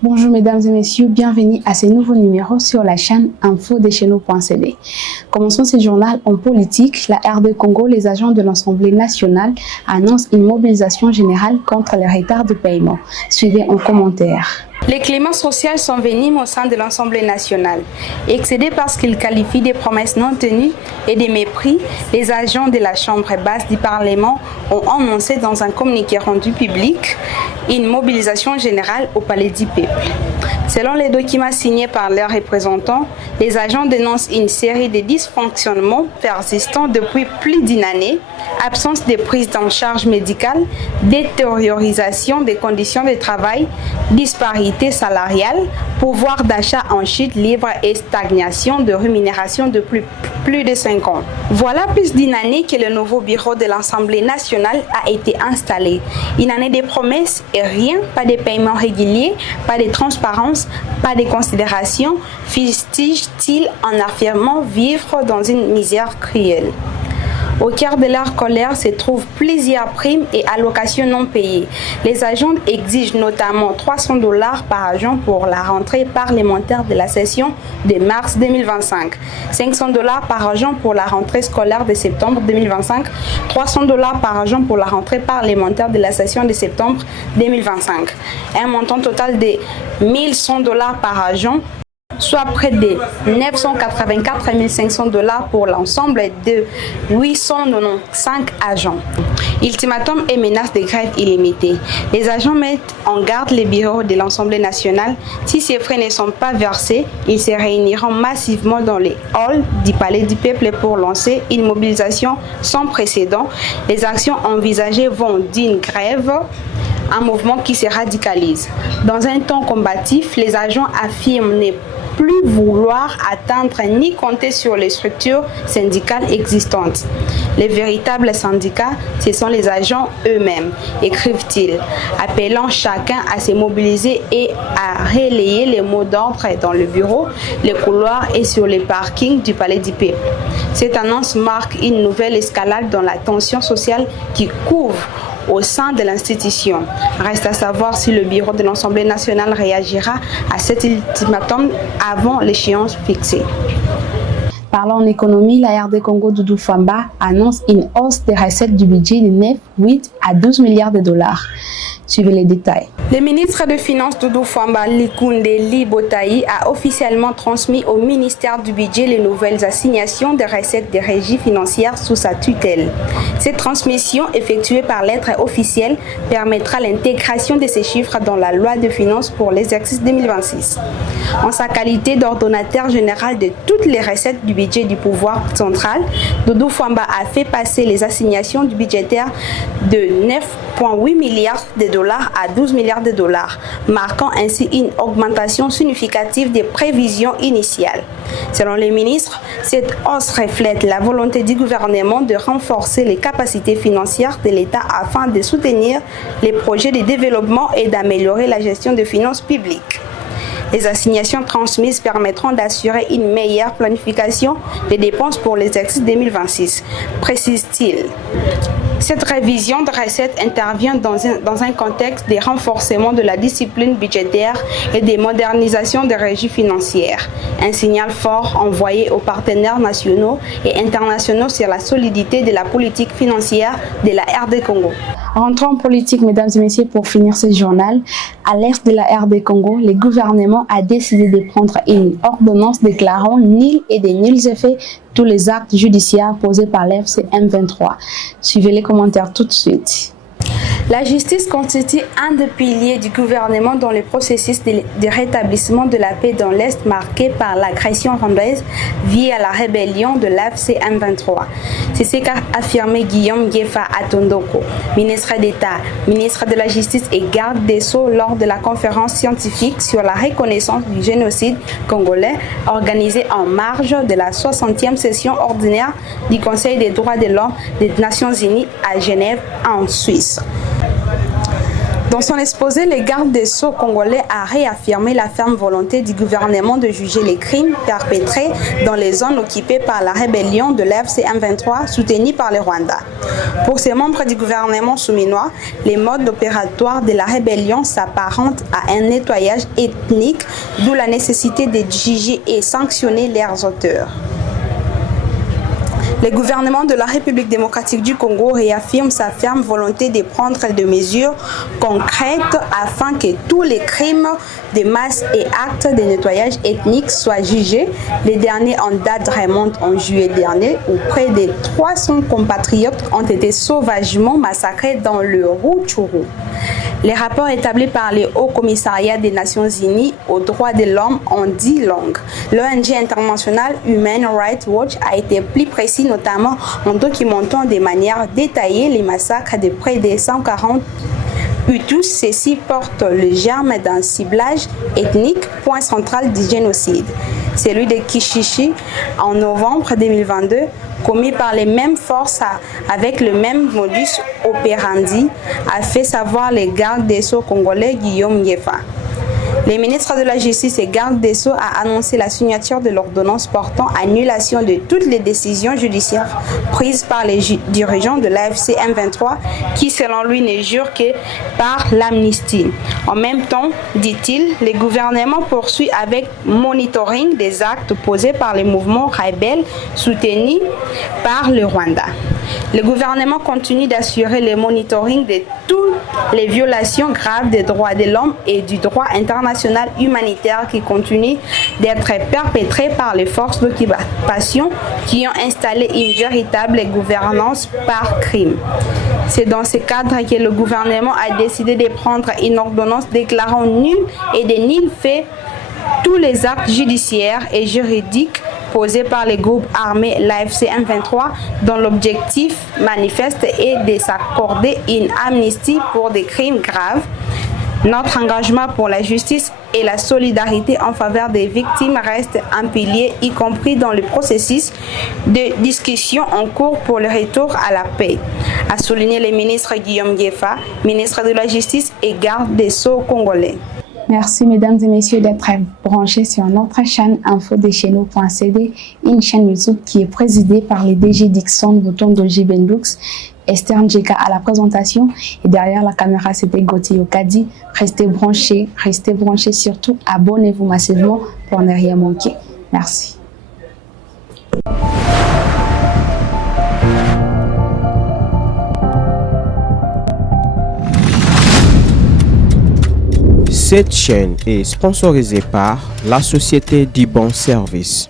Bonjour mesdames et messieurs, bienvenue à ce nouveau numéro sur la chaîne info-de-chez-nous.cd. Commençons ce journal en politique. La RD Congo, les agents de l'Assemblée nationale annoncent une mobilisation générale contre les retards de paiement. Suivez en commentaire. Les cléments sociaux sont venus au sein de l'Assemblée nationale. Excédés parce qu'ils qualifient des promesses non tenues et des mépris, les agents de la Chambre basse du Parlement ont annoncé dans un communiqué rendu public une mobilisation générale au Palais du Peuple. Selon les documents signés par leurs représentants, les agents dénoncent une série de dysfonctionnements persistants depuis plus d'une année, absence de prise en charge médicale, détériorisation des conditions de travail, disparité salariale, pouvoir d'achat en chute libre et stagnation de rémunération depuis plus de 5 ans. Voilà plus d'une année que le nouveau bureau de l'Assemblée nationale a été installé. Une année de promesses et rien, pas de paiement régulier, pas de transparence, pas de considération, fustige-t-il en affirmant vivre dans une misère cruelle. Au cœur de leur colère se trouvent plusieurs primes et allocations non payées. Les agents exigent notamment $300 par agent pour la rentrée parlementaire de la session de mars 2025, $500 par agent pour la rentrée scolaire de septembre 2025, $300 par agent pour la rentrée parlementaire de la session de septembre 2025. Un montant total de $1 100 par agent, soit près de $984 500 pour l'ensemble de 895 agents. Ultimatum et menace de grève illimitée. Les agents mettent en garde les bureaux de l'Assemblée nationale. Si ces frais ne sont pas versés, ils se réuniront massivement dans les halls du Palais du Peuple pour lancer une mobilisation sans précédent. Les actions envisagées vont d'une grève, un mouvement qui se radicalise. Dans un ton combatif, les agents affirment ne plus vouloir atteindre ni compter sur les structures syndicales existantes. Les véritables syndicats, ce sont les agents eux-mêmes, écrivent-ils, appelant chacun à se mobiliser et à relayer les mots d'ordre dans le bureau, les couloirs et sur les parkings du Palais du Peuple. Cette annonce marque une nouvelle escalade dans la tension sociale qui couvre au sein de l'institution. Reste à savoir si le bureau de l'Assemblée nationale réagira à cet ultimatum avant l'échéance fixée. Parlons en économie, la RD Congo Doudou Fwamba annonce une hausse des recettes du budget de 9,8 à 12 milliards de dollars. Suivez les détails. Le ministre des Finances Doudou Fwamba Likunde Libotaï a officiellement transmis au ministère du Budget les nouvelles assignations des recettes des régies financières sous sa tutelle. Cette transmission effectuée par lettre officielle permettra l'intégration de ces chiffres dans la loi de finances pour l'exercice 2026. En sa qualité d'ordonnateur général de toutes les recettes du budget du pouvoir central, Doudou Fwamba a fait passer les assignations du budgétaire de 9,8 milliards de dollars à 12 milliards de dollars, marquant ainsi une augmentation significative des prévisions initiales. Selon le ministre, cette hausse reflète la volonté du gouvernement de renforcer les capacités financières de l'État afin de soutenir les projets de développement et d'améliorer la gestion des finances publiques. Les assignations transmises permettront d'assurer une meilleure planification des dépenses pour l'exercice 2026, précise-t-il. Cette révision de recettes intervient dans un contexte de renforcement de la discipline budgétaire et de modernisation des régies financières. Un signal fort envoyé aux partenaires nationaux et internationaux sur la solidité de la politique financière de la RD Congo. Rentrons en politique, mesdames et messieurs, pour finir ce journal. À l'est de la RD Congo, le gouvernement a décidé de prendre une ordonnance déclarant nuls et de nuls effets tous les actes judiciaires posés par l'FC M23. Suivez les commentaires tout de suite. La justice constitue un des piliers du gouvernement dans le processus de rétablissement de la paix dans l'Est marqué par l'agression rwandaise via la rébellion de l'AFC M23. C'est ce qu'a affirmé Guillaume Gefa Atondoko, ministre d'État, ministre de la Justice et garde des Sceaux lors de la conférence scientifique sur la reconnaissance du génocide congolais organisée en marge de la 60e session ordinaire du Conseil des droits de l'homme des Nations Unies à Genève, en Suisse. Dans son exposé, le garde des Sceaux congolais a réaffirmé la ferme volonté du gouvernement de juger les crimes perpétrés dans les zones occupées par la rébellion de l'AFC M23 soutenue par le Rwanda. Pour ces membres du gouvernement souminois, les modes opératoires de la rébellion s'apparentent à un nettoyage ethnique, d'où la nécessité de juger et sanctionner leurs auteurs. Le gouvernement de la République démocratique du Congo réaffirme sa ferme volonté de prendre des mesures concrètes afin que tous les crimes de masse et actes de nettoyage ethnique soient jugés. Les derniers en date remontent en juillet dernier où près de 300 compatriotes ont été sauvagement massacrés dans le Rutshuru. Les rapports établis par le Haut Commissariat des Nations Unies aux droits de l'homme en dit long. L'ONG internationale Human Rights Watch a été plus précis, notamment en documentant de manière détaillée les massacres de près de 140 Hutus. Ceci porte le germe d'un ciblage ethnique, point central du génocide. Celui de Kishishi en novembre 2022, commis par les mêmes forces avec le même modus operandi, a fait savoir le garde des Sceaux congolais Guillaume Ngefa. Le ministre de la Justice et garde des Sceaux a annoncé la signature de l'ordonnance portant annulation de toutes les décisions judiciaires prises par les dirigeants de l'AFC M23 qui, selon lui, ne jurent que par l'amnistie. En même temps, dit-il, le gouvernement poursuit avec monitoring des actes posés par les mouvements rebelles soutenus par le Rwanda. Le gouvernement continue d'assurer le monitoring de toutes les violations graves des droits de l'homme et du droit international humanitaire qui continuent d'être perpétrées par les forces d'occupation qui ont installé une véritable gouvernance par crime. C'est dans ce cadre que le gouvernement a décidé de prendre une ordonnance déclarant nul et de nul fait tous les actes judiciaires et juridiques posés par les groupes armés l'AFC M23 dont l'objectif manifeste est de s'accorder une amnistie pour des crimes graves. Notre engagement pour la justice et la solidarité en faveur des victimes reste un pilier, y compris dans le processus de discussion en cours pour le retour à la paix, a souligné le ministre Guillaume Ngefa, ministre de la Justice et garde des Sceaux congolais. Merci mesdames et messieurs d'être branchés sur notre chaîne infodecheno.cd, une chaîne YouTube qui est présidée par les DG Dixon Bouton Bendux, Esther Njeka à la présentation et derrière la caméra c'était Gauthier Okadi. Restez branchés surtout, abonnez-vous massivement pour ne rien manquer. Merci. Cette chaîne est sponsorisée par la société du bon service.